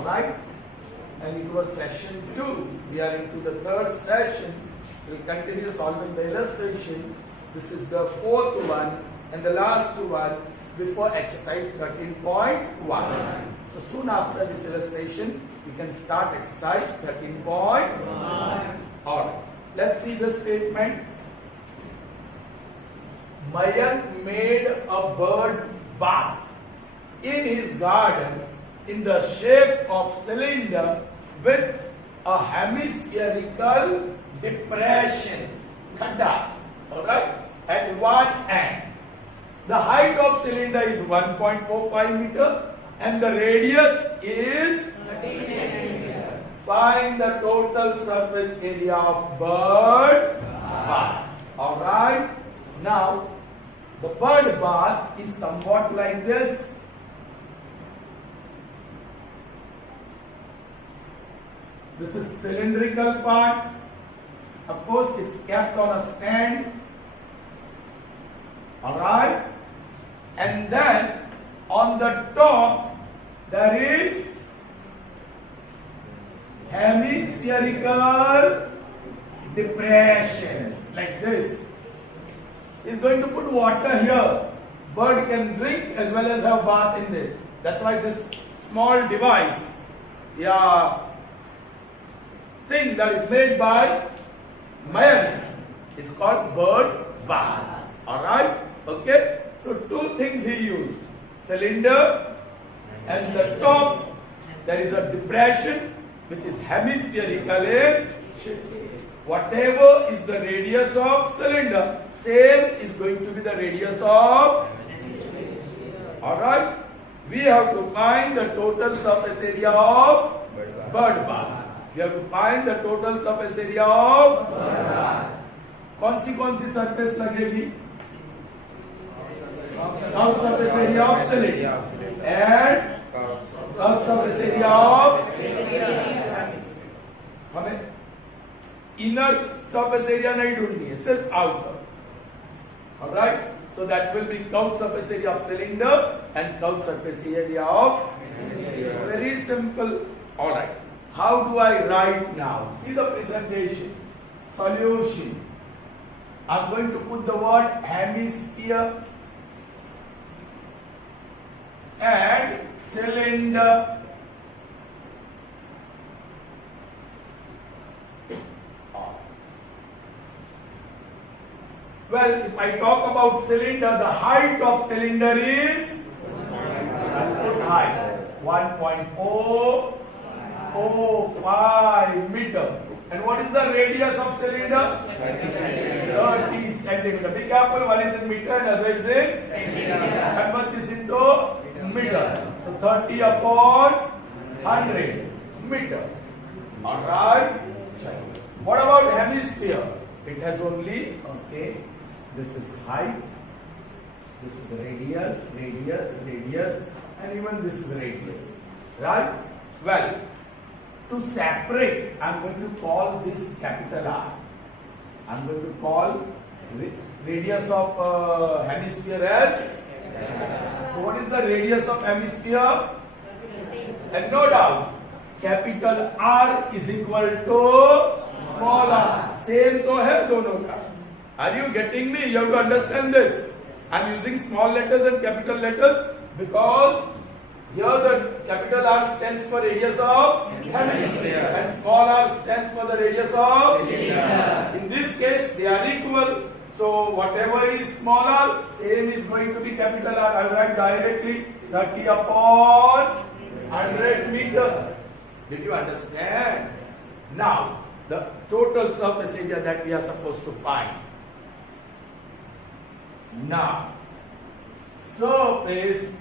Alright? And it was session 2. We are into the third session. We will continue solving the illustration. This is the fourth one and the last one before exercise 13.1. So soon after this illustration, we can start exercise 13.1. Alright. Let's see the statement. Mayank made a bird bath in his garden in the shape of cylinder with a hemispherical depression, khadda, alright, at one end. The height of cylinder is 1.45 meter and the radius is 13 centimeter. Find the total surface area of bird bath. Alright. Now, the bird bath is somewhat like this. This is cylindrical part. Of course, it's kept on a stand. Alright. And then, on the top, there is hemispherical depression, like this. Is going to put water here. Bird can drink as well as have bath in this. That's why this small device, thing that is made by Mayank is called bird bath. Alright? Okay? So two things he used. Cylinder and the top there is a depression which is hemispherical in shape. Whatever is the radius of cylinder, same is going to be the radius of. Alright? We have to find the total surface area of bird bath. We have to find the total surface area of bird bath. कौन सी surface लगेगी? Curved surface area of cylinder and curved surface area of hemisphere. हमें inner surface area नहीं ढूंढनी है, सिर्फ outer. Alright? So that will be curved surface area of cylinder and curved surface area of hemisphere. So very simple. Alright. How do I write now? See the presentation. Solution. I'm going to put the word hemisphere and cylinder. Well, if I talk about cylinder, the height of cylinder is, I'll put height, 1.445 meter. And what is the radius of cylinder? 30 centimeter. Be careful, one is in meter and other is in centimeter. Convert this into meter. So 30 upon 100 meter. Alright. What about hemisphere? It has only, okay, this is height, this is radius, and even this is radius. Right? Well, to separate, I'm going to call this capital R. I'm going to call radius of hemisphere as. So what is the radius of hemisphere? And no doubt, capital R is equal to small r. Same to hai dono ka. Are you getting me? You have to understand this. I'm using small letters and capital letters because here the capital R stands for radius of hemisphere and small r stands for the radius of cylinder. In this case, they are equal. So whatever is small r, same is going to be capital R. I will write directly 30 upon 100 meter. Did you understand? Now, the total surface area that we are supposed to find. Now, surface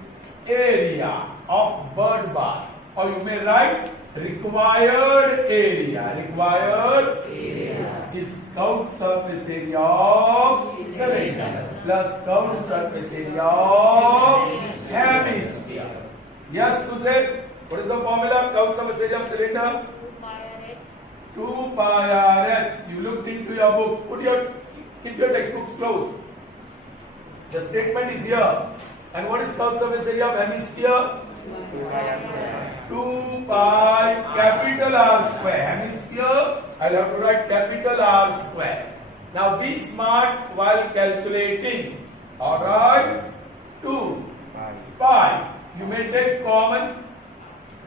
area of bird bath, or you may write required area. Required area is curved surface area of cylinder plus curved surface area of hemisphere. Yes, Tuzet? What is the formula? Curved surface area of cylinder? 2 pi r h. You looked into your book. Keep your textbooks closed. The statement is here. And what is curved surface area of hemisphere? 2 pi capital R square. Hemisphere, I'll have to write capital R square. Now be smart while calculating. Alright? 2 pi. You may take common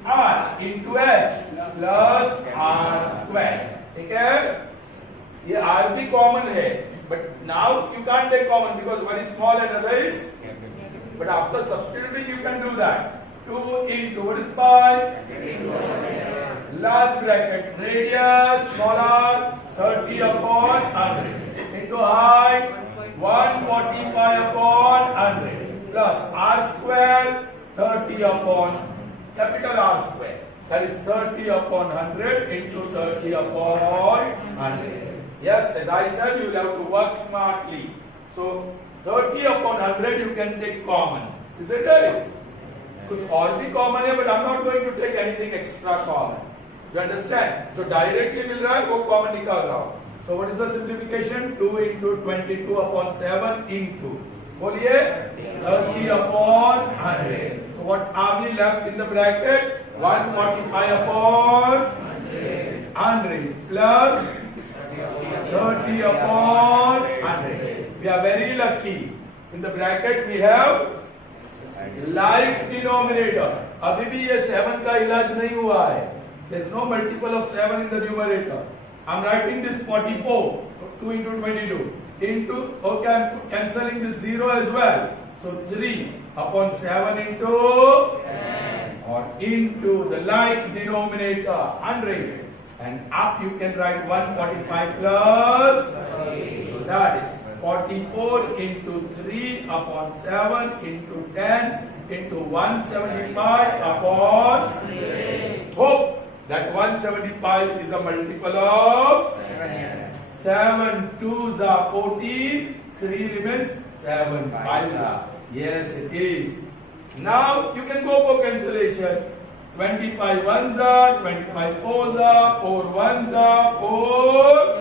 R into H plus R square. Okay? ये R भी common है, but now you can't take common because one is small and other is. But after substituting, you can do that. 2 into what is pi? Large bracket, radius, small r, 30 upon 100. Into height, 145 upon 100. Plus r square, 30 upon capital R square. That is 30 upon 100 into 30 upon 100. Yes, as I said, you will have to work smartly. So 30 upon 100 you can take common. Is it right? Kuch aur bhi common hai, but I'm not going to take anything extra common. You understand? So directly मिल रहा है वो common निकाल रहा हूँ. So what is the simplification? 2 into 22 upon 7 into. बोलिए 30 upon 100. So what are we left in the bracket? 145 upon 100 plus 30 upon 100. We are very lucky. In the bracket we have like denominator. अभी भी ये 7 का इलाज नहीं हुआ है. There is no multiple of 7 in the numerator. I am writing this 44. 2 into 22 into, okay, I am cancelling this 0 as well. So 3 upon 7 into 10 or into the like denominator 100. And up you can write 145 plus 30. So that is 44 into 3 upon 7 into 10 into 175 upon 100. Hope that 175 is a multiple of 7 2s are 14, 3 remains 7 5s are. Yes, it is. Now you can go for cancellation. 25 ones are, 25 fours are, 4 ones are, 4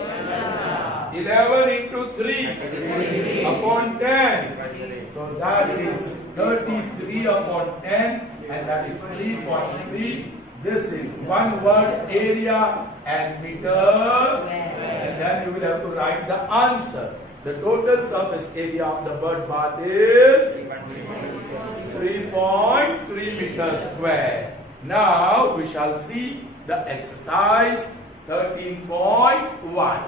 11 into 3 upon 10. So that is 33 upon 10 and that is 3.3. This is one word area and meter and then you will have to write the answer. The total surface area of the bird bath is 3.3 meters square. Now we shall see the exercise 13.1.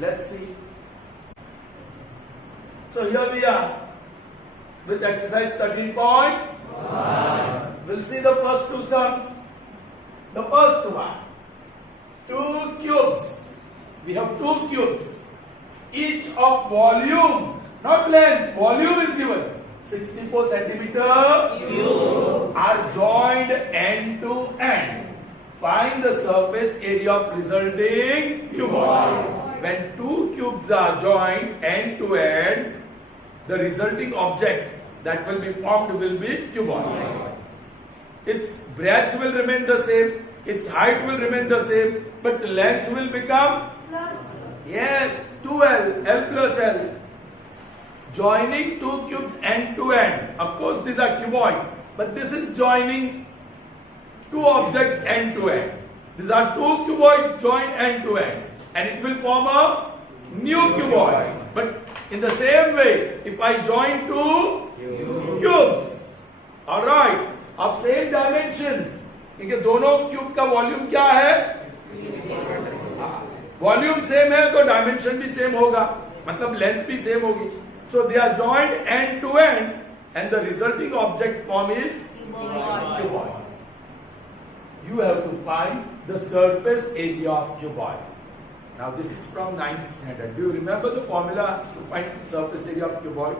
Let's see. So here we are with exercise 13.1. We'll see the first two sums. The first one, 2 cubes. We have 2 cubes. Each of volume, not length, volume is given. 64 centimeter are joined end to end. Find the surface area of resulting cuboid. When 2 cubes are joined end to end, the resulting object that will be formed will be cuboid. Its breadth will remain the same, its height will remain the same, but length will become yes, 2L, L plus L. Joining 2 cubes end to end. Of course, these are cuboid, but this is joining 2 objects end to end. These are 2 cuboids joined end to end, and it will form a new cuboid. But in the same way, if I join 2 cubes, all right, of same dimensions, क्योंकि दोनों cube का volume क्या है? Volume same है तो dimension भी same होगा, मतलब लेंथ भी सेम होगी. So they are joined end to end and the resulting object form is cuboid. You have to find the surface area of cuboid. Now this is from 9th standard. Do you remember the formula to find surface area of cuboid?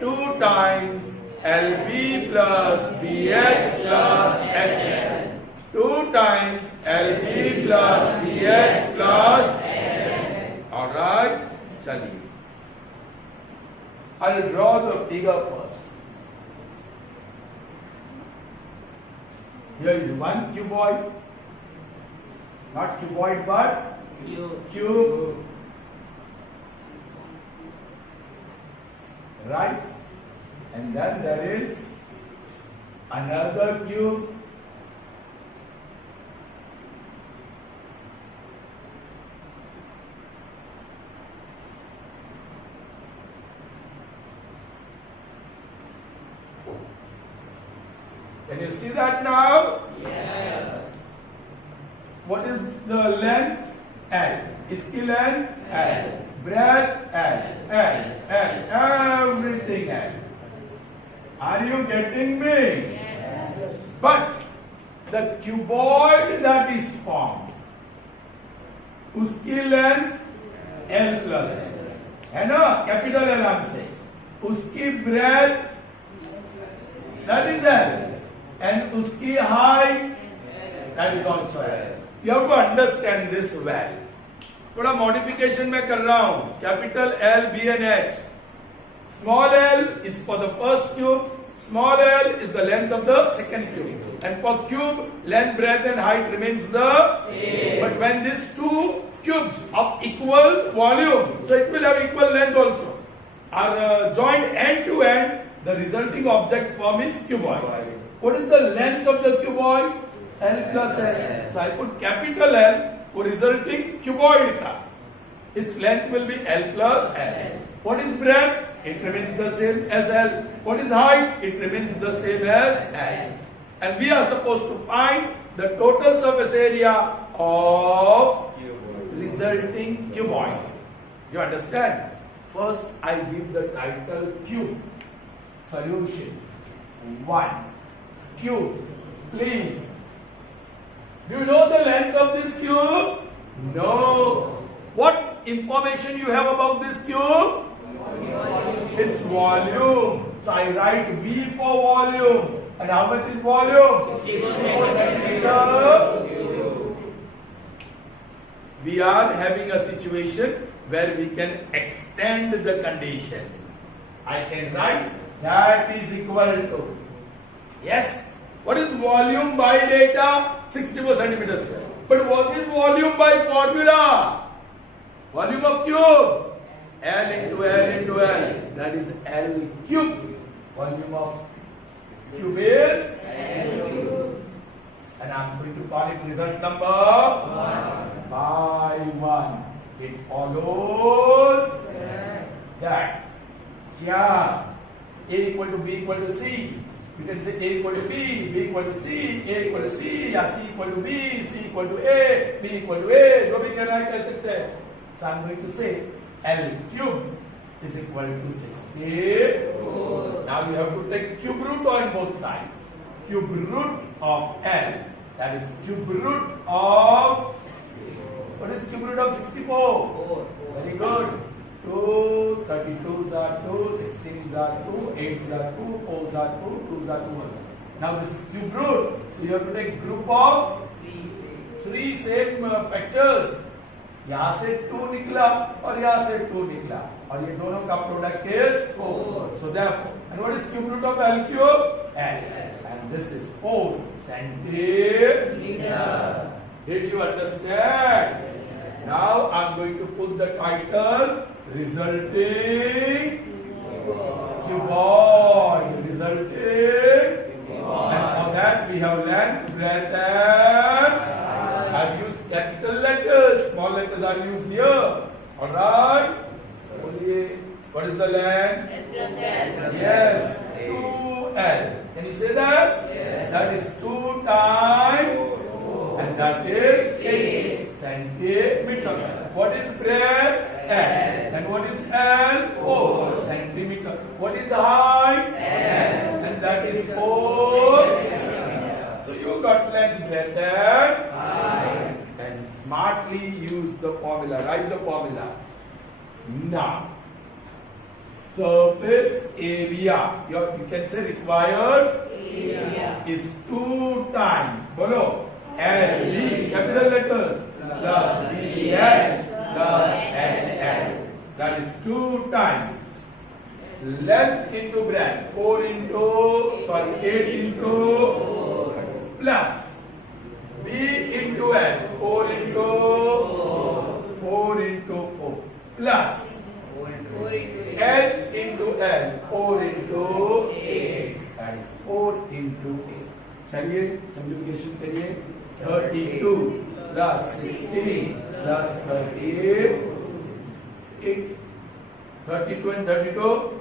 2 times LB plus BH plus HH. 2 times LB plus BH plus HH. Alright? Chaliye. I'll draw the figure first. Here is one cuboid. Not cuboid but cube. Right? And then there is another cube. see that now? What is the length? L. इसकी length? L. Breadth? L. Everything L. Are you getting me? But the cuboid that is formed, उसकी length L plus है ना, capital L हमसे, उसकी breadth that is L, and उसकी height that is also L. You have to understand this well. थोड़ा modification मैं कर रहा हूँ. Capital L, B and H. Small L is for the first cube. Small L is the length of the second cube. And for cube, length, breadth and height remains the same. But when these two cubes of equal volume, so it will have equal length also, are joined end to end, the resulting object form is cuboid. What is the length of the cuboid? L plus L. So I put capital L for resulting cuboid ka. Its length will be L plus L. What is breadth? It remains the same as L. What is height? It remains the same as L. And we are supposed to find the total surface area of resulting cuboid. You understand? First I give the title cube. Solution 1. Cube. Please. Do you know the length of this cube? No. What information you have about this cube? Its volume. So I write V for volume. And how much is volume? 64 centimeter. We are having a situation where we can extend the condition. I can write that is equal to, yes, what is volume by data? 64 centimeters square. But what is volume by formula? Volume of cube. L into L into L. That is L cube. Volume of cube is L cube. And I am going to call it result number 1. By 1. It follows that, yeah, A equal to B equal to C. You can say A equal to B, B equal to C, A equal to C, या C equal to B, C equal to A, B equal to A, जो भी कहना है कह सकते हैं. So I'm going to say L cube is equal to 60. Now you have to take cube root on both sides. Cube root of L, that is cube root of, what is cube root of 64? Very good. 2, 32s are 2, 16s are 2, 8s are 2, 4s are 2, 2s are 2. Now this is cube root. So you have to take group of 3 same factors. यहाँ से 2 निकला और यहाँ से 2 निकला और ये दोनों का product is 4. So therefore, and what is cube root of L cube? L. And this is 4 centimeter. Did you understand? Now I am going to put the title resulting cuboid. Resulting. And for that we have length, breadth and I have used capital letters. Small letters are used here. Alright. What is the length? Yes. 2L. Can you say that? Yes. That is 2 times. And that is 8 centimeter. What is breadth? L. And what is L? 4 centimeter. What is height? L. And that is 4. So you got length, breadth and height. And smartly use the formula. Write the formula. Now, surface area. You can say required area is 2 times. Bolo. L, B, capital letters, plus B, H, plus H, L. That is 2 times. Length into breadth, 8 into, plus B into H, 4 into 4, plus H into L, 4 into 8. That is 4 into 8. चलिए simplification करिए. 32 plus 16 plus 38. 32 and 32,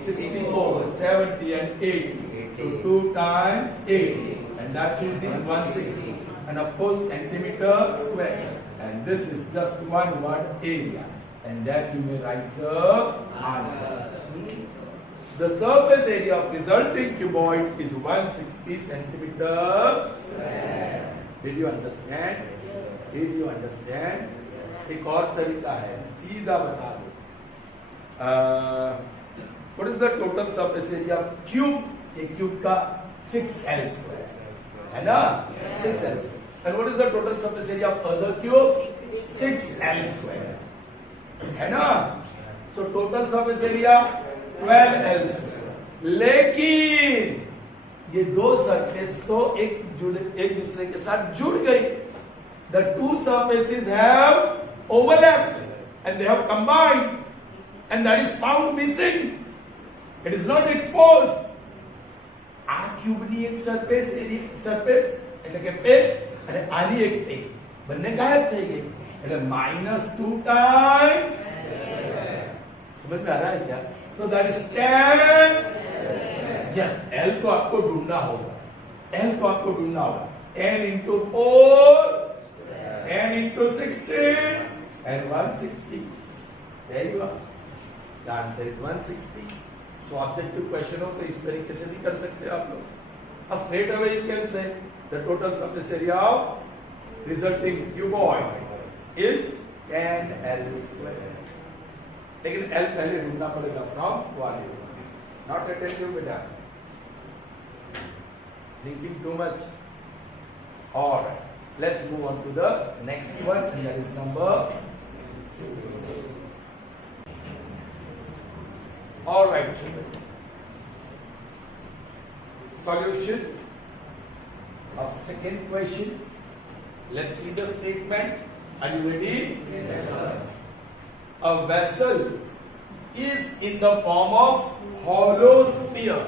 64, 70 and 80. So 2 times 8, and that is in 160. And of course centimeter square. And this is just one word area. And then you may write the answer. The surface area of resulting cuboid is 160 centimeter square. Did you understand? Did you understand? एक और तरीका है, सीधा बता दो. What is the total surface area of cube? एक cube का 6L square, है ना? 6L square. And what is the total surface area of other cube? 6L square, है ना? So total surface area 12L square. लेकिन ये दो surface तो एक दूसरे के साथ जुड़ गई. The two surfaces have overlapped and they have combined, and that is found missing. It is not exposed. આ ક્યુબની એક સરફેસ એટલે કે ફેસ અને આની એક ફેસ બંને ગાયબ થઈ ગઈ એટલે -2 times. समझ में आ रहा है क्या? So that is 10. Yes, L को आपको ढूंढना होगा. L को आपको ढूंढना होगा. 10 into 4, 10 into 16, and 160. There you are. The answer is 160. So objective question हो तो इस तरीके से भी कर सकते हैं आप लोग. Straight away you can say the total surface area of resulting cuboid is 10L square. लेकिन L पहले ढूंढना पड़ेगा from volume. Not attentive बेटा. Thinking too much. Alright. Let's move on to the next one, and that is number. All right, children. Solution of second question. Let's see the statement. Are you ready? Yes, sir. A vessel is in the form of hollow sphere.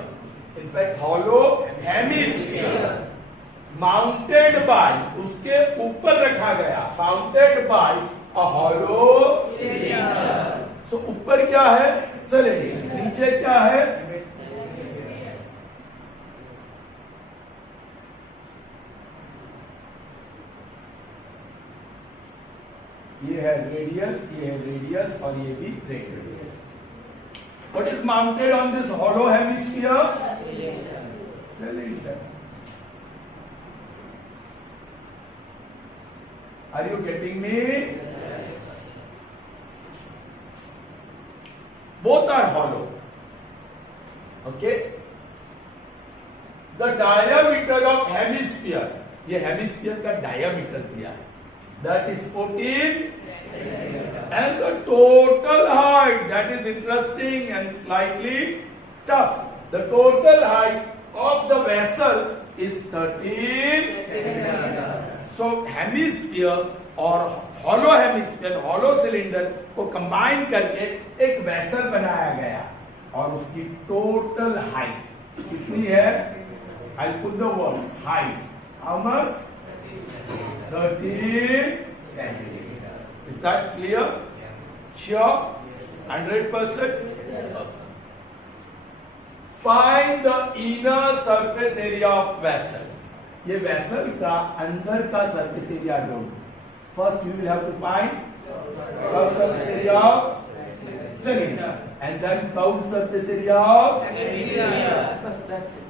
In fact, hollow hemisphere. Mounted by, उसके ऊपर रखा गया. Mounted by a hollow Cylinder. So ऊपर क्या है? Cylinder. नीचे क्या है? ये है रेडियस, ये है रेडियस और ये भी radius. What is mounted on this hollow hemisphere? Cylinder. Are you getting me? Both are hollow. Okay. The diameter of hemisphere. ये hemisphere का diameter दिया है. That is 14. And the total height, that is interesting and slightly tough. The total height of the vessel is 13. So hemisphere और hollow hemisphere, hollow cylinder को combine करके एक vessel बनाया गया और उसकी total height कितनी है? I'll put the word height. How much? 13 centimeter. Is that clear? Sure? 100%? Find the inner surface area of vessel. ये vessel का अंदर का surface area ढूंढो. First we will have to find curved surface area of cylinder and then curved surface area of hemisphere. बस that's it.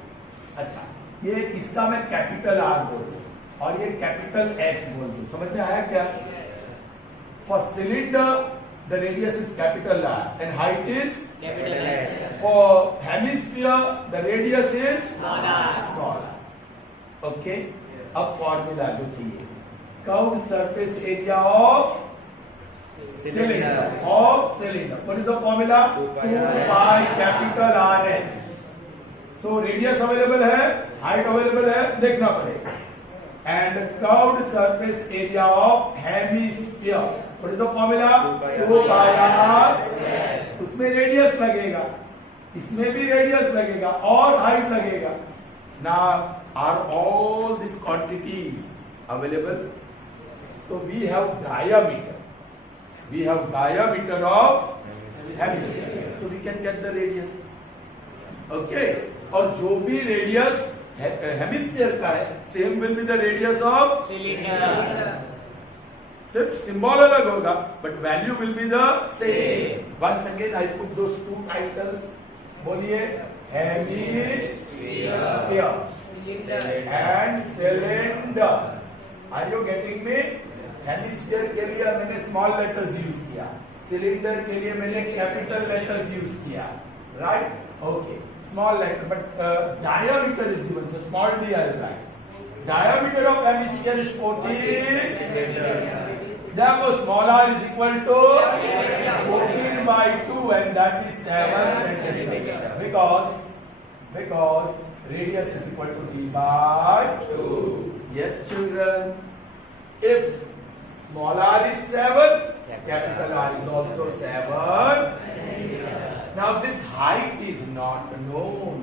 अच्छा, ये इसका मैं capital R बोल दूं और ये capital H बोल दूं. समझ में आया क्या? For cylinder the radius is capital R and height is Capital H. For hemisphere the radius is Small r. small r. Okay? अब फॉर्मूला जो चाहिए. Curved surface area of cylinder. Of cylinder. What is the formula? 2 pi capital RH. So radius available है, height available है, देखना पड़ेगा. And curved surface area of hemisphere. What is the formula? 2 pi r. उसमें radius लगेगा, इसमें भी radius लगेगा और height लगेगा. Now are all these quantities available? So we have diameter. We have diameter of hemisphere. So we can get the radius. Okay और जो भी रेडियस हेमिस्फीयर का है same will be the radius of Cylinder. सिर्फ symbol अलग होगा but value will be the same once again I put those two titles बोलिए hemisphere and cylinder are you getting me hemisphere के लिए मैंने small letters use किया cylinder के लिए मैंने कैपिटल लेटर्स यूज किया right okay small letter but diameter is given so small d I will write diameter of hemisphere is 14 therefore small r is equal to 14 by 2 and that is 7 centimeter because radius is equal to d by 2 yes children if small r is 7 capital R is also 7 now this height is not known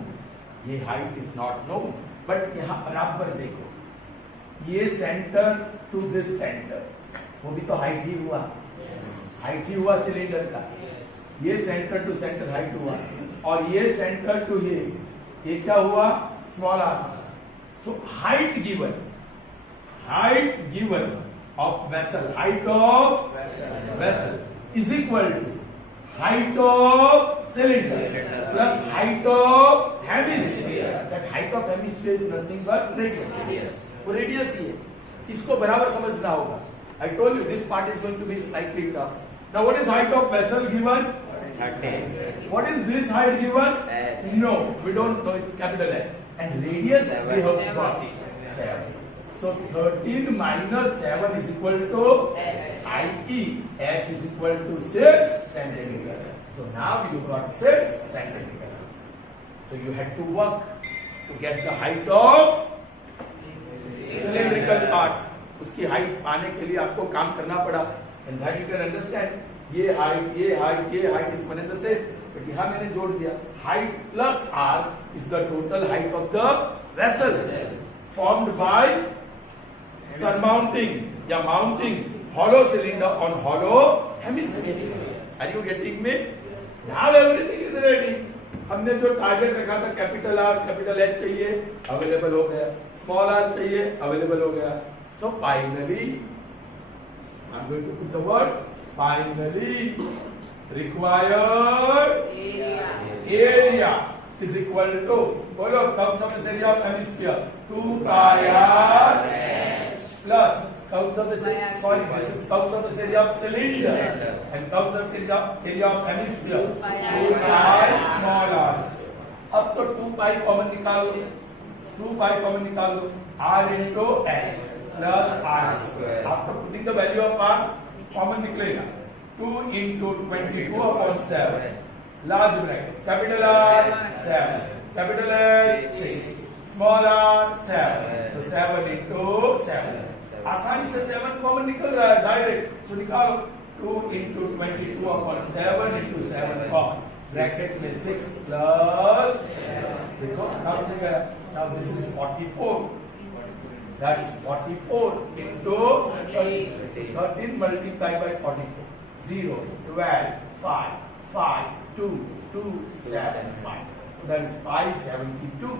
ये height is not known but यहाँ बराबर देखो ये centre to this centre वो भी तो height ही हुआ cylinder का ये सेंटर टू सेंटर हाइट हुआ और ये सेंटर टू ये क्या हुआ small r so height given of vessel height of vessel is equal to height of cylinder plus height of hemisphere that height of hemisphere is nothing but radius वो radius ही है इसको बराबर समझना होगा I told you this part is going to be slightly tough now what is height of vessel given 10 what is this height given H. no we don't know it's capital H and radius we have got 7 so 13 minus 7 is equal to IE. H is equal to 6 centimeter. So now you got 6 centimeter. So you had to work to get the height of cylindrical part. उसकी height पाने के लिए आपको काम करना पड़ा. And that you can understand. ये height is one and the same. But यहाँ मैंने जोड़ दिया. Height plus R is the total height of the vessel formed by surmounting या mounting hollow cylinder on hollow hemisphere. Are you getting me? Now everything is ready. हमने जो target रखा था capital R, capital H चाहिए, available हो गया. Small r चाहिए, available हो गया. So finally, I'm going to put the word finally required area is equal to बोलो कम surface area of hemisphere 2 pi r plus curve surface this is curve surface area of cylinder and curve surface area of hemisphere 2 pi small r अब तो 2 pi common निकाल लो r into h plus r square after putting the value of r common निकलेगा 2 into 22 upon 7 large bracket capital R 7 capital H 6 small r 7 so 7 into 7 आसानी से 7 common निकल रहा है direct सो निकालो 2 into 22 upon 7 into 7 common bracket में 6 plus 7 देखो now से गया now this is 44 that is 44 into 13 multiplied by 44 0 12 5 5 2 2 7 5 so that is 572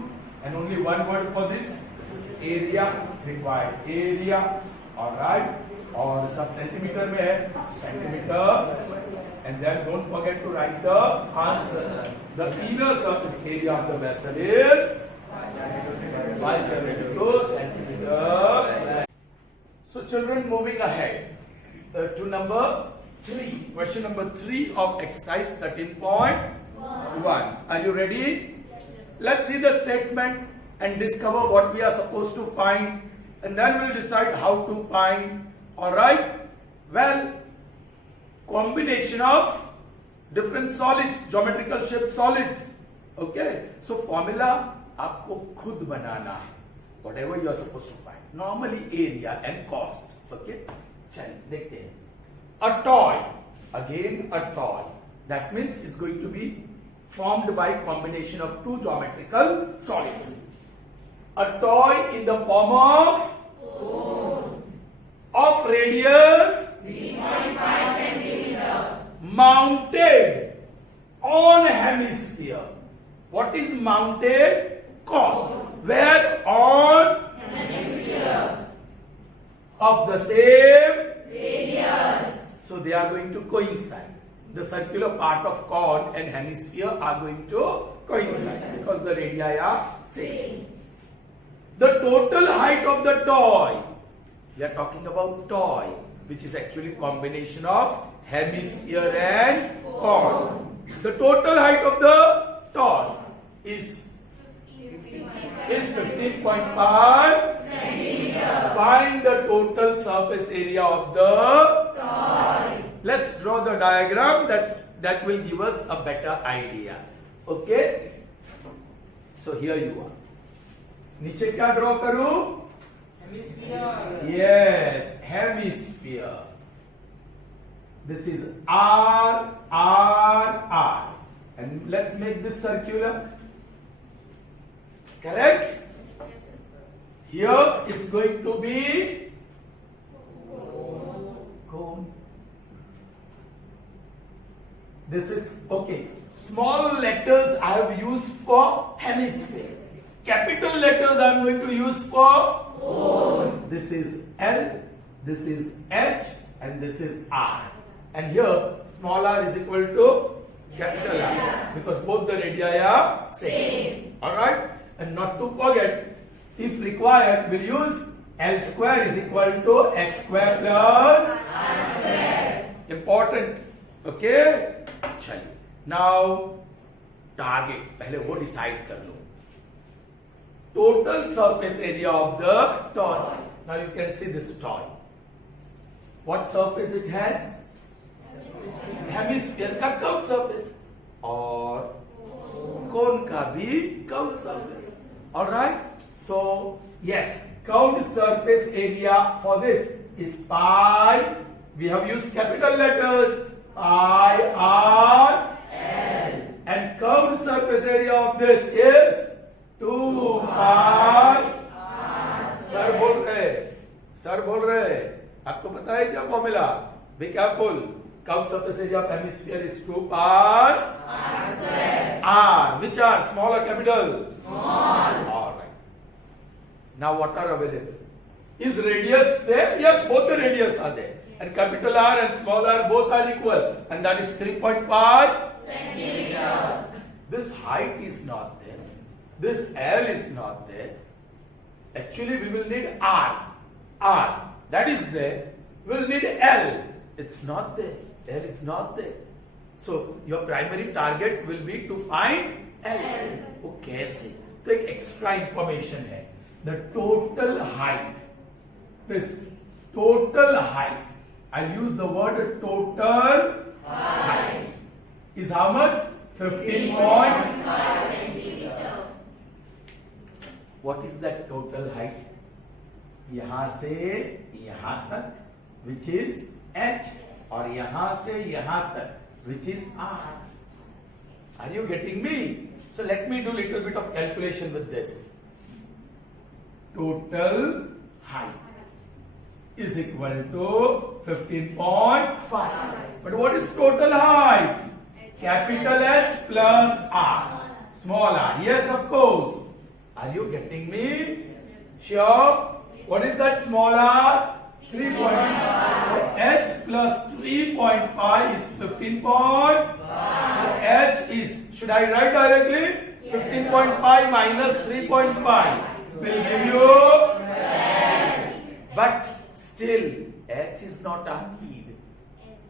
and only one word for this is area required area all right और सब centimetre में है centimetre and then don't forget to write the answer the inner surface area of the vessel is 572 centimeters. So children, moving ahead to number 3, question number 3 of exercise 13.1. Are you ready? Let's see the statement and discover what we are supposed to find, and then we'll decide how to find. All right? Well, combination of different solids, geometrical shaped solids. Okay? So formula आपको खुद बनाना है. Whatever you are supposed to find. Normally area and cost. Okay? चलिए देखते हैं. A toy. Again a toy. That means it's going to be formed by combination of two geometrical solids. A toy in the form of radius 3.5 centimeter. mounted on hemisphere. What is mounted? Cone. Where? On of the same radius. So they are going to coincide. The circular part of cone and hemisphere are going to coincide because the radii are same. The total height of the toy. We are talking about toy, which is actually combination of hemisphere and cone. The total height of the toy is 15.5 centimeters. Find the total surface area of the toy. Let's draw the diagram that will give us a better idea. Okay? So here you are. नीचे क्या draw करूं? Yes, hemisphere. This is R, R, R. And let's make this circular. Correct? Here it's going to be cone. This is okay. Small letters I have used for hemisphere. Capital letters I am going to use for cone. This is L, this is H, and this is R. And here small r is equal to capital R because both the radii are same. Alright? And not to forget, if required, we'll use L square is equal to x square plus r square. Important. Okay? चलिए. Now, target. पहले वो decide कर लो. Total surface area of the toy. Now you can see this toy. What surface it has? Hemisphere का curved surface. और cone का भी curved surface. Alright? So, yes, curved surface area for this is pi. We have used capital letters. Pi r L. And curved surface area of this is 2 pi r. Sir बोल रहे आपको पता है क्या formula? Be careful. Curved surface area of hemisphere is 2 pi r square. R. Which are small or capital? Small. All right. Now what are available? Is radius there? Yes, both the radius are there. And capital R and small r both are equal. And that is 3.5 centimeter. This height is not there. This L is not there. Actually, we will need R. R. That is there. We will need L. It's not there. L is not there. So, your primary target will be to find L. वो कैसे? तो एक extra information है. The total height. This total height. I'll use the word total height. Is how much? 15.5 centimeter. What is that total height? यहां से यहां तक, which is H, और यहां से यहां तक, which is R. Are you getting me? So let me do little bit of calculation with this. Total height is equal to 15.5. But what is total height? Capital H plus R. Small r. Yes, of course. Are you getting me? Sure. What is that small r? 3.5. So H plus 3.5 is 15.5. So H is, should I write directly? 15.5 minus 3.5 will give you 12. But still, H is not our need.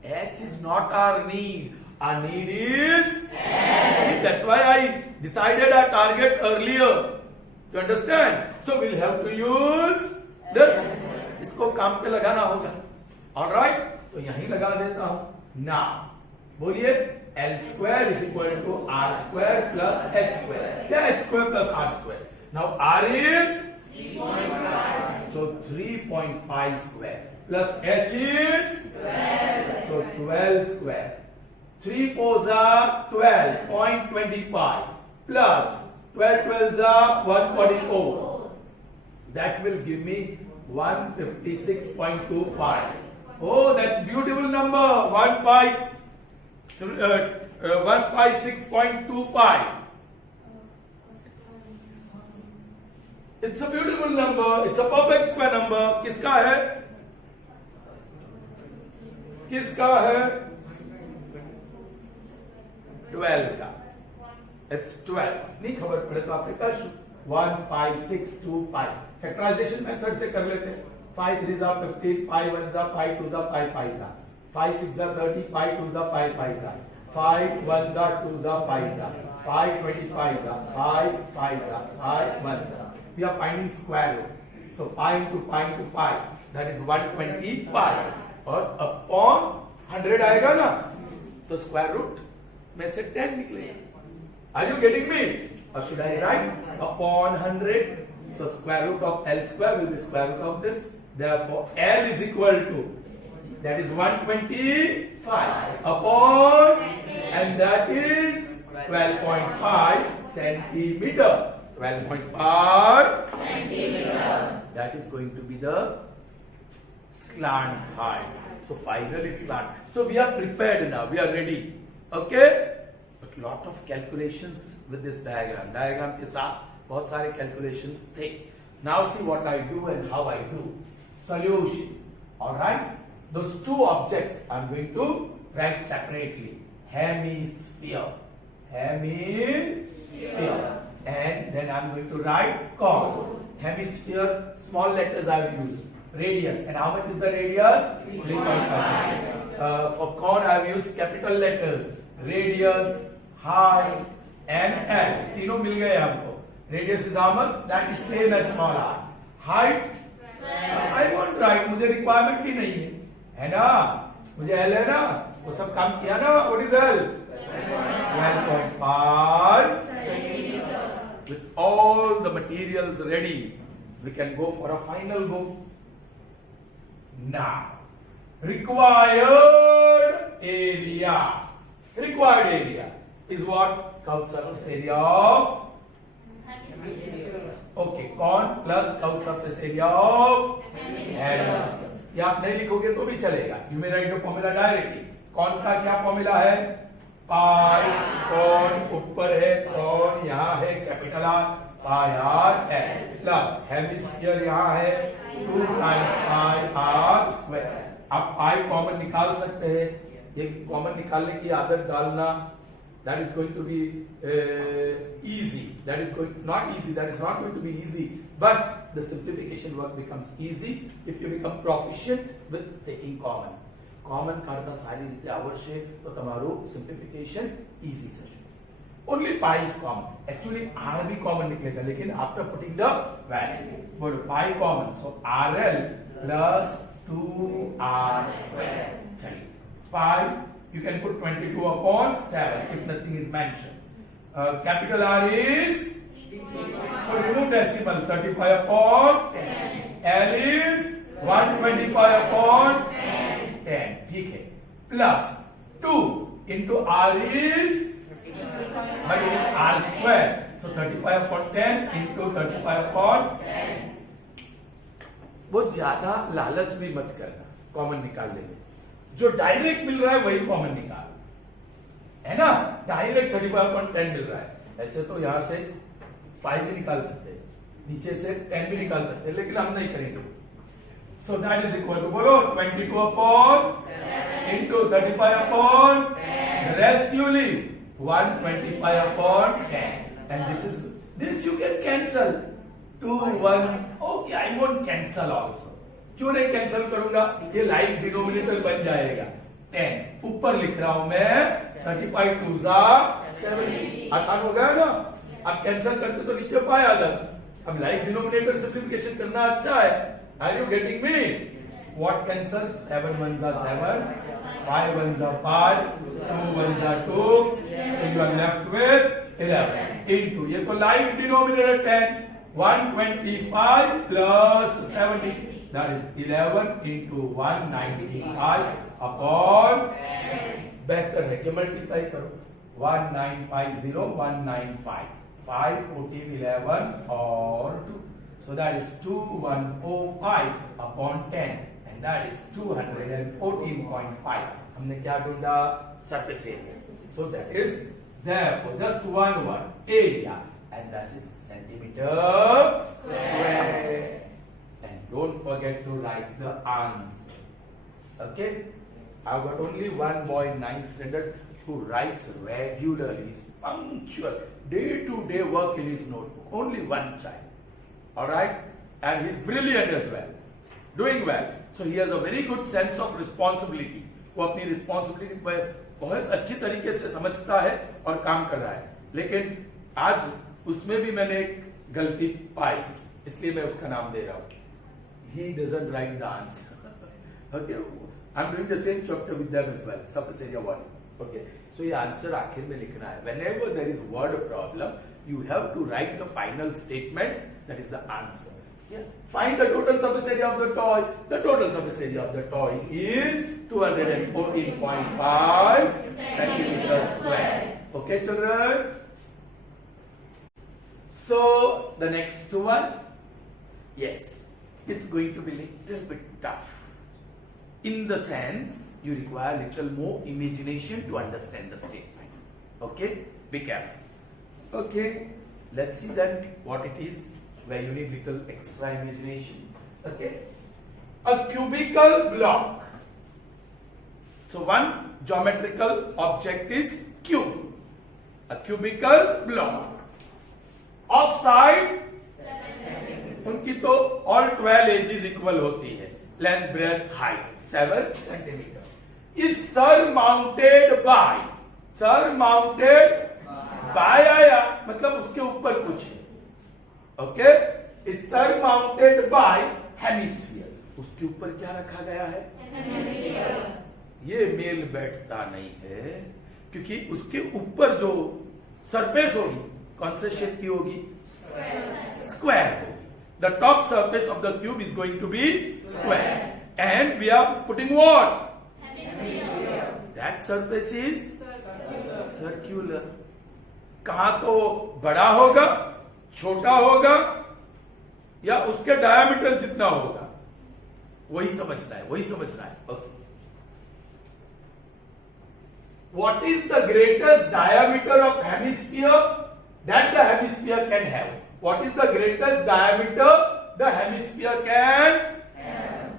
H is not our need. Our need is L. That's why I decided our target earlier. You understand? So we'll have to use this. इसको काम पे लगाना होगा. Alright? तो यहीं लगा देता हूं. Now, बोलिए L square is equal to R square plus H square. क्या H square plus R square? Now R is 3.5. So 3.5 square plus H is 12. So 12 square. 3 4s are 12.25 plus 12 12s are 144. That will give me 156.25. Oh, that's beautiful number. 156.25. It's a beautiful number. It's a perfect square number. किसका है? किसका है? 12 का. It's 12. नहीं खबर पड़े तो आपने कर 1 5 6 2 5. फैक्टराइजेशन मेथड से कर लेते हैं. 5 3 are 15, 5 1 are 5 2 are 5 5 are 5 6 are 30, 5 2 are 5 5 are 5 1 are 2 are 5 are 5 25 are 5 5 are 5 1 are. We are finding square root. So 5 into 5 into 5, that is 125. और upon 100 आएगा ना, तो square root में से 10 निकलेगा. Are you getting me? Or should I write upon 100? So square root of L square will be square root of this. Therefore, L is equal to, that is 125 upon, and that is 12.5 centimeter. 12.5 centimeter. That is going to be the slant height. So finally slant. So we are prepared now. We are ready. Okay? But lot of calculations with this diagram. Diagram के साथ बहुत सारे calculations थे. Now see what I do and how I do. Solution. All right. Those two objects I'm going to write separately. Hemisphere. Hemisphere. And then I'm going to write cone. Hemisphere, small letters I have used. Radius. And how much is the radius? 3.5. For cone I have used capital letters. Radius, height, and L. तीनों मिल गए हमको. Radius is how much? That is same as small r. Height? I won't write. मुझे requirement ही नहीं है. है ना? मुझे L है ना? वो सब काम किया ना? What is L? 12.5. With all the materials ready, we can go for a final go. Now, required area. Required area is what? Curved surface area of. Okay, cone plus curved surface area of hemisphere. ये आप नहीं लिखोगे तो भी चलेगा. You may write the formula directly. Cone का क्या formula है? पाई. कौन ऊपर है, कौन यहाँ है, कैपिटल आर, पाई आर एल प्लस हेमिस्फीयर यहाँ है 2 टाइम्स पाई आर स्क्वायर. आप पाई कॉमन निकाल सकते हैं. ये कॉमन निकालने की आदत डालना, that is going to be easy. That is not going to be easy, but the simplification work becomes easy if you become proficient with taking common. Common કાઢતા સારી રીતે આવડશે તો તમારું simplification easy થશે. Only pi is common. Actually r भी common निकलेगा, लेकिन after putting the value. बोलो pi common, so rl plus 2r square. चलिए pi you can put 22 upon 7 if nothing is mentioned. Capital R is, so remove decimal, 35 upon 10. L is 125 upon 10. ठीक है. Plus 2 into R is, but it is R square. So 35 upon 10 into 35 upon 10. बहुत ज्यादा लालच भी मत करना common निकालने में. जो डायरेक्ट मिल रहा है वही कॉमन निकाल, है ना. डायरेक्ट 35 upon 10 मिल रहा है. ऐसे तो यहां से 5 भी निकाल सकते हैं, नीचे से 10 भी निकाल सकते हैं, लेकिन हम नहीं करेंगे. So that is equal to, बोलो 22 upon into 35 upon 10. The rest you leave 125 upon 10. And this you can cancel. 2 1. Okay, I won't cancel also. क्यों नहीं कैंसिल करूंगा? ये लाइक डिनोमिनेटर बन जाएगा. 10 ऊपर लिख रहा हूं मैं. 35 2s are 70. आसान हो गया ना. अब कैंसिल करते तो नीचे पाई आ जाता. अब लाइक डिनोमिनेटर सिंप्लीफिकेशन करना अच्छा है. Are you getting me? What cancels? 7 1s are 7, 5 1s are 5, 2 1s are 2. So you are left with 11 into, ये तो like denominator 10. 125 plus 70, that is 11 into 195 upon 10. बेहतर है कि मल्टीप्लाई करो. 1950 195 5 14 11 और 2. So that is 2145 upon 10, and that is 214.5. हमने क्या ढूंढा? surface area. So that is therefore just one word, area. and that is centimeter square. And don't forget to write the answer. Okay? I've got only one boy in 9th standard who writes regularly, is punctual, day-to-day work in his notebook. Only one child. Alright? And he's brilliant as well. Doing well. So he has a very good sense of responsibility. वो अपनी responsibility बहुत अच्छी तरीके से समझता है और काम कर रहा है. लेकिन आज उसमें भी मैंने एक गलती पाई, इसलिए मैं उसका नाम दे रहा हूं. He doesn't write the answer. Okay, I'm doing the same chapter with them as well. Surface area volume. Okay, so ये आंसर आखिर में लिखना है. Whenever there is word problem, you have to write the final statement. That is the answer. Yeah. Find the total surface area of the toy. The total surface area of the toy is 214.5 centimeters square. Okay, children? So, the next one. Yes, it's going to be little bit tough. In the sense, you require little more imagination to understand the statement. Okay? Be careful. Okay, let's see then what it is, where you need little extra imagination. Okay? A cubical block. So one geometrical object is cube. A cubical block. Of side, उनकी तो all 12 edges equal होती है. Length, breadth, height 7 centimeter. Is surmounted by आया मतलब उसके ऊपर कुछ है. Okay, is surmounted bye hemisphere. उसके ऊपर क्या रखा गया है? हेमिस्फीयर. ये मेल बैठता नहीं है क्योंकि उसके ऊपर जो सरफेस होगी कौन से शेप की होगी? स्क्वायर होगी. The top surface of the cube is going to be square and we are putting what? Hemisphere. That surface is circular. कहां तो बड़ा होगा, छोटा होगा या उसके डायमीटर जितना होगा, वही समझना है. Okay. What is the greatest diameter of hemisphere that the hemisphere can have? What is the greatest diameter the hemisphere can have?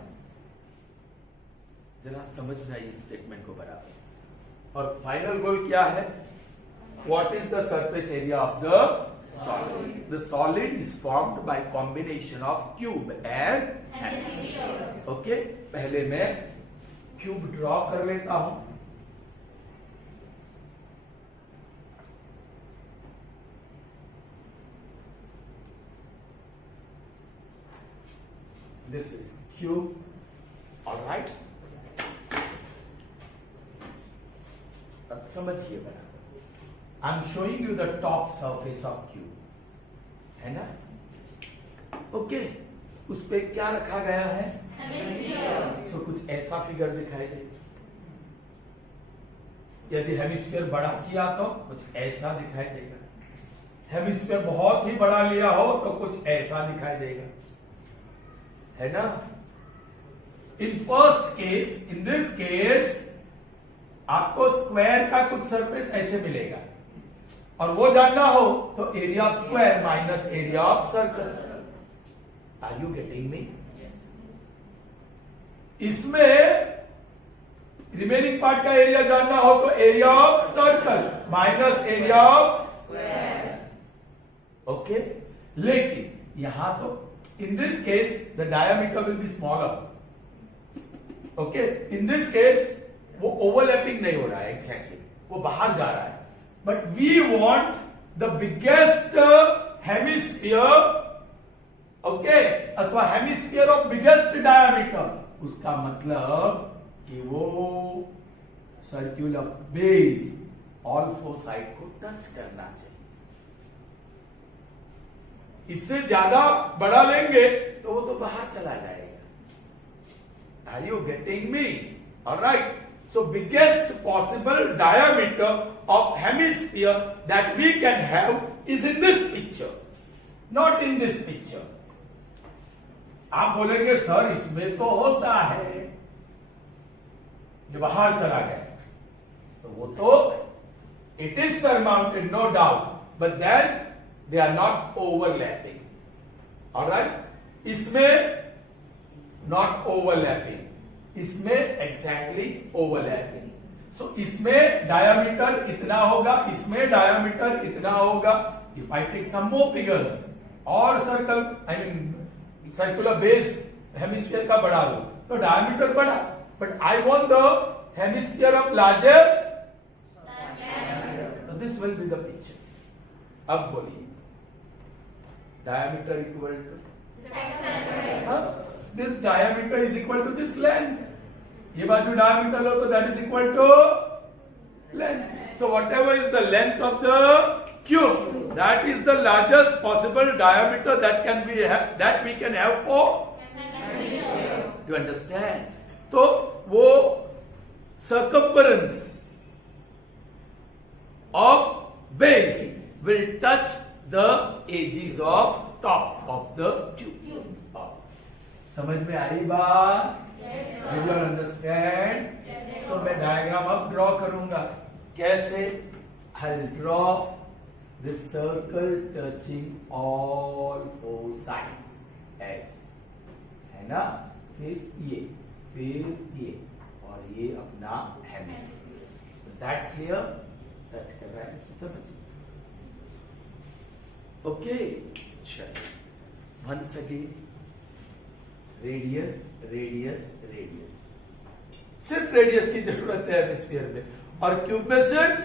जरा समझना इस स्टेटमेंट को बराबर. और फाइनल गोल क्या है? What is the surface area of the solid? The solid is formed by combination of cube and hemisphere. Okay, पहले मैं क्यूब ड्रॉ कर लेता हूं. This is cube. All right. अब समझिए बराबर. I'm showing you the top surface of cube. है ना? ओके, उस पे क्या रखा गया है? हेमिस्फीयर. सो कुछ ऐसा फिगर दिखाई दे. यदि हेमिस्फीयर बड़ा किया तो कुछ ऐसा दिखाई देगा. हेमिस्फीयर बहुत ही बड़ा लिया हो तो कुछ ऐसा दिखाई देगा. है ना? In first case, in this case आपको स्क्वायर का कुछ सरफेस ऐसे मिलेगा और वो जानना हो तो area of square minus area of circle. Are you getting me? इसमें रिमेनिंग पार्ट का एरिया जानना हो तो area of circle minus area of square. Okay, लेकिन यहां तो in this case the diameter will be smaller. Okay, in this case वो overlapping नहीं हो रहा है एग्जैक्टली, वो बाहर जा रहा है. But we want the biggest hemisphere, okay, अथवा hemisphere of biggest diameter. उसका मतलब कि वो circular base all four side को टच करना चाहिए. इससे ज्यादा बड़ा लेंगे तो वो तो बाहर चला जाएगा. Are you getting me? All right. So biggest possible diameter of hemisphere that we can have is in this picture, not in this picture. आप बोलेंगे सर इसमें तो होता है, ये बाहर चला गया, तो वो तो it is surmounted no doubt, but then they are not overlapping. All right, इसमें not overlapping, इसमें exactly overlapping. So इसमें diameter इतना होगा, इसमें diameter इतना होगा. If I take some more figures और circular base hemisphere का बढ़ा लो तो diameter बढ़ा, but I want the hemisphere of largest, so this will be the picture. अब बोलिए diameter equal to this diameter is equal to this length. ये बाजू diameter लो तो that is equal to length. So whatever is the length of the cube, that is the largest possible diameter that we can have for. You understand? तो वो circumference of base will touch the edges of top of the cube. समझ में आई बात? Did you understand? So मैं diagram अब draw करूंगा. कैसे? I'll draw this circle touching all four sides. ऐसे है ना? फिर ये और ये अपना hemisphere. Is that clear? Touch कर रहा है इसे समझ. Okay. चलो. Once again. Radius radius radius, सिर्फ रेडियस की जरूरत है हेमिस्फीयर में, और क्यूब में सिर्फ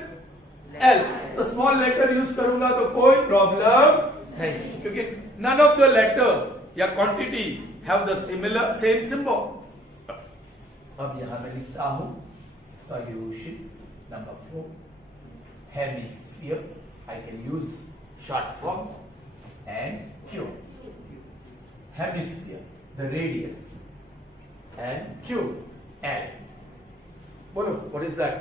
एल. तो स्मॉल लेटर यूज करूंगा तो कोई प्रॉब्लम नहीं, क्योंकि नन ऑफ द लेटर या quantity have the same symbol. अब यहां मैं लिखता हूं solution number 4, hemisphere. I can use short form and cube. Hemisphere, the radius, and cube L. Bolo, what is that?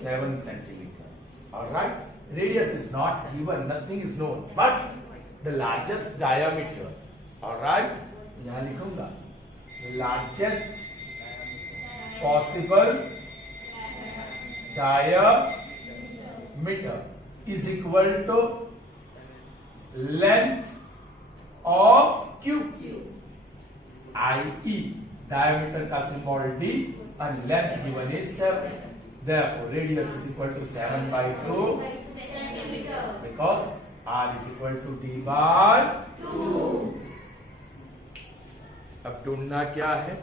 7 centimeter. All right. Radius is not given, nothing is known, but the largest diameter. All right. यहाँ लिखूंगा largest possible diameter is equal to length of cube, i.e. diameter का symbol d and length given is 7. Therefore radius is equal to 7 by 2 because r is equal to d by 2. अब ढूंढना क्या है?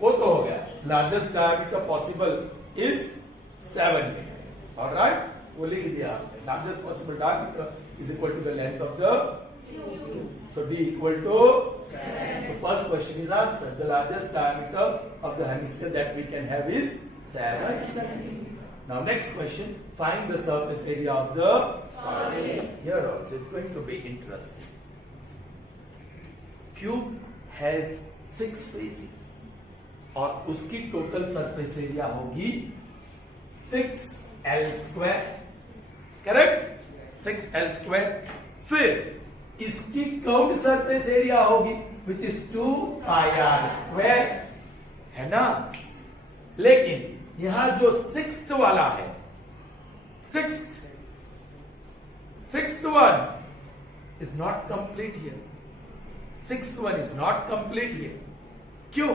वो तो हो गया. Largest diameter possible is 7. All right, वो लिख दिया आपने. Largest possible diameter is equal to the length of the cube. So D equal to 7. So first question is answered. The largest diameter of the hemisphere that we can have is 7 centimeters. Now next question, find the surface area of the solid. Here also it's going to be interesting. Cube has 6 faces और उसकी total surface area होगी 6l square. Correct? 6l square. फिर इसकी curved surface area होगी which is 2 pi r square, है ना? लेकिन यहां जो 6th वाला है, sixth one is not complete here. 6th one is not complete here. क्यों?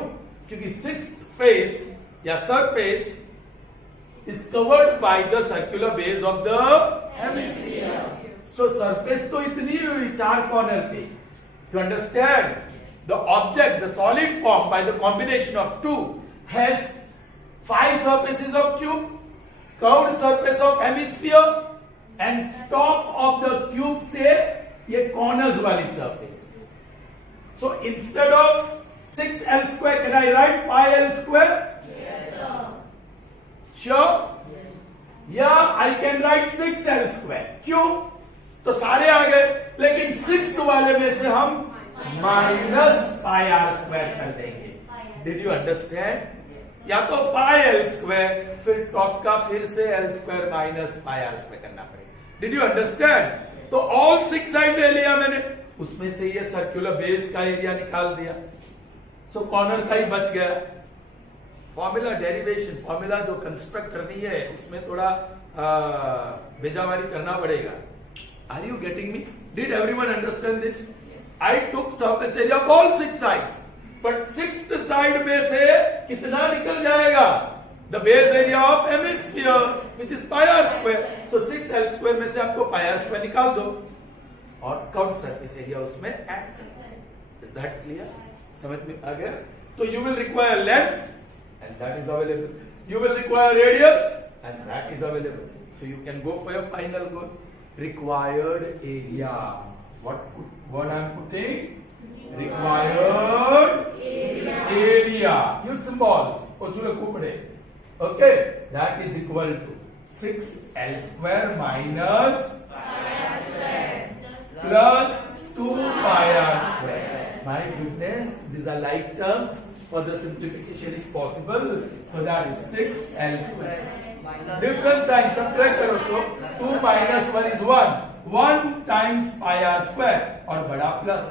क्योंकि 6th face या surface is covered by the circular base of the hemisphere. So surface तो इतनी हुई 4 कॉर्नर पे. To understand, the object, the solid form by the combination of 2 has 5 surfaces of cube, curved surface of hemisphere, and top of the cube से ये corners वाली surface. So instead of 6l square, can I write 5l square? Yes, sir. Sure? Yes. Yeah, I can write 6l square. क्यों? तो सारे आ गए, लेकिन 6th वाले में से हम माइनस पाई आर स्क्वायर कर देंगे. Did you understand? या तो पाई एल स्क्वायर फिर टॉप का फिर से l square minus pi r square करना पड़ेगा. Did you understand? तो ऑल 6 साइड ले लिया मैंने, उसमें से ये सर्कुलर बेस का एरिया निकाल दिया. सो कॉर्नर का ही बच गया. फॉर्मूला डेरिवेशन, फॉर्मूला जो कंस्ट्रक्ट करनी है उसमें थोड़ा भेजावारी करना पड़ेगा. Are you getting me? Did everyone understand this? I took surface area of all 6 sides, but 6th side में से कितना निकल जाएगा? The base area of hemisphere, which is pi r square. So 6l square में से आपको pi r square निकाल दो और कर्व surface area उसमें add कर दो. Is that clear? समझ में आ गया? तो you will require length and that is available. You will require radius and that is available. So you can go for your final goal. Required area. What I am putting? Required area. Use symbols. Okay, that is equal to 6l square minus plus 2 pi r square. My goodness, these are like terms. Further simplification is possible. So that is 6l square. Different sign, subtract करो तो 2 minus 1 is 1. 1 times pi r square और बड़ा plus.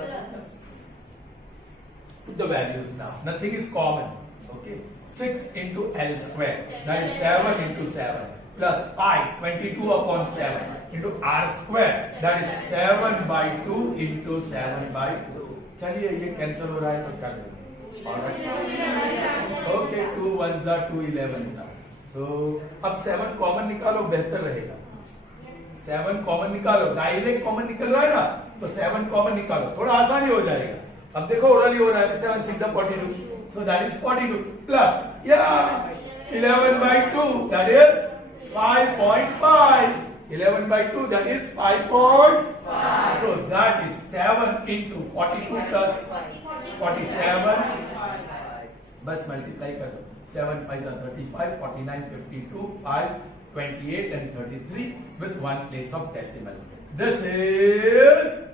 Put the values now. Nothing is common. Okay. 6 into l square. That is 7 into 7 plus pi 22 upon 7 into r square. That is 7 by 2 into 7 by 2. चलिए ये cancel हो रहा है तो कर दो. Alright. Okay. 2 1s are 2 11s are. So अब 7 common निकालो बेहतर रहेगा. 7 कॉमन निकालो. डायरेक्ट कॉमन निकल रहा है ना तो 7 कॉमन निकालो. थोड़ा आसानी हो जाएगा. अब देखो ओरली हो रहा है. 7 6 42. So that is 42 plus 11 by 2 that is 5.5. 11 by 2 that is 5.5. So that is 7 into 42 plus 47. बस मल्टीप्लाई कर दो. 7 5 are 35, 49, 52, 5, 28 and 33 with one place of decimal. This is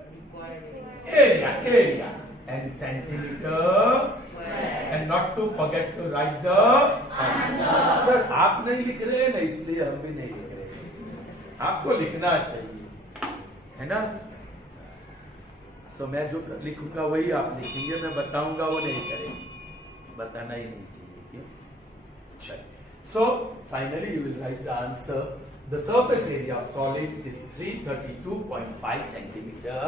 area and centimeter and not to forget to write the answer. Sir, आप नहीं लिख रहे हैं ना इसलिए हम भी नहीं लिख रहे. आपको लिखना चाहिए, है ना? So मैं जो लिखूंगा वही आप लिखेंगे, मैं बताऊंगा वो नहीं करेंगे. बताना ही नहीं चाहिए. So finally you will write the answer. The surface area of solid is 332.5 centimeter.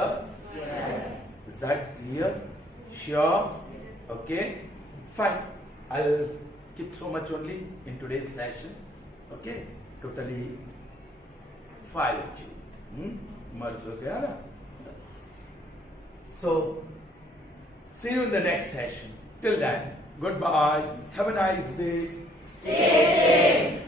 Is that clear? Sure? Okay? Fine. I'll keep so much only in today's session. Okay? Totally 5 actually. Merge ho gaya na? So see you in the next session. Till then, goodbye. Have a nice day. Stay safe.